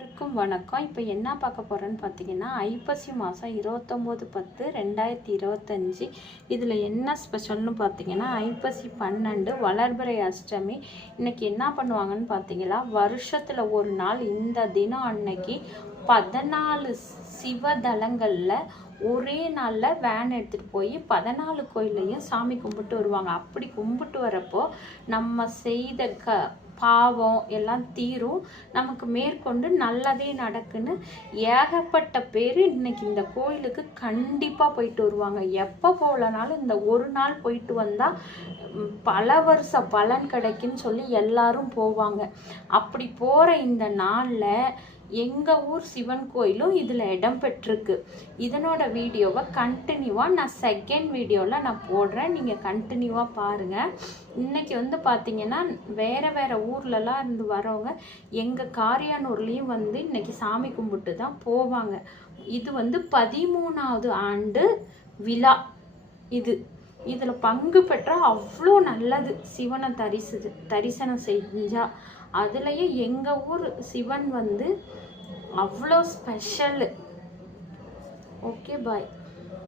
எல்லாருக்கும் வணக்கம். இப்போ என்ன பார்க்க போகிறேன்னு பார்த்தீங்கன்னா, ஐப்பசி மாதம் 29/10/2025 இதில் என்ன ஸ்பெஷல்னு பார்த்தீங்கன்னா, ஐப்பசி 12 வளர்பிறை அஷ்டமி. இன்றைக்கி என்ன பண்ணுவாங்கன்னு பார்த்தீங்கன்னா, வருஷத்தில் ஒரு நாள் இந்த தினம் அன்னைக்கு 14 சிவதலங்களில் ஒரே நாளில் வேன் எடுத்துகிட்டு போய் 14 கோயிலையும் சாமி கும்பிட்டு வருவாங்க. அப்படி கும்பிட்டு வரப்போ நம்ம செய்த பாவம் எல்லாம் தீரும், நமக்கு மேற்கொண்டு நல்லதே நடக்குன்னு ஏகப்பட்ட பேர் இன்னைக்கு இந்த கோயிலுக்கு கண்டிப்பாக போயிட்டு வருவாங்க. எப்போ போகலனாலும் இந்த ஒரு நாள் போயிட்டு வந்தால் பல வருஷ பலன் கிடைக்குன்னு சொல்லி எல்லாரும் போவாங்க. அப்படி போகிற இந்த நாளில் எங்கள் ஊர் சிவன் கோயிலும் இதில் இடம் பெற்றிருக்கு. இதனோட வீடியோவை கண்டினியூவாக நான் செகண்ட் வீடியோவில் நான் போடுறேன், நீங்கள் கண்டினியூவாக பாருங்கள். இன்றைக்கி வந்து பார்த்திங்கன்னா வேறு ஊர்லலாம் இருந்து வரவங்க எங்கள் காரியானூர்லேயும் வந்து இன்றைக்கி சாமி கும்பிட்டு தான் போவாங்க. இது வந்து 13வது ஆண்டு விழா. இதில் பங்கு பெற்றால் அவ்வளோ நல்லது. சிவனை தரிசனம் செஞ்சால் அதுலேயே எங்கள் ஊர் சிவன் வந்து அவ்வளோ ஸ்பெஷல். ஓகே, பாய்.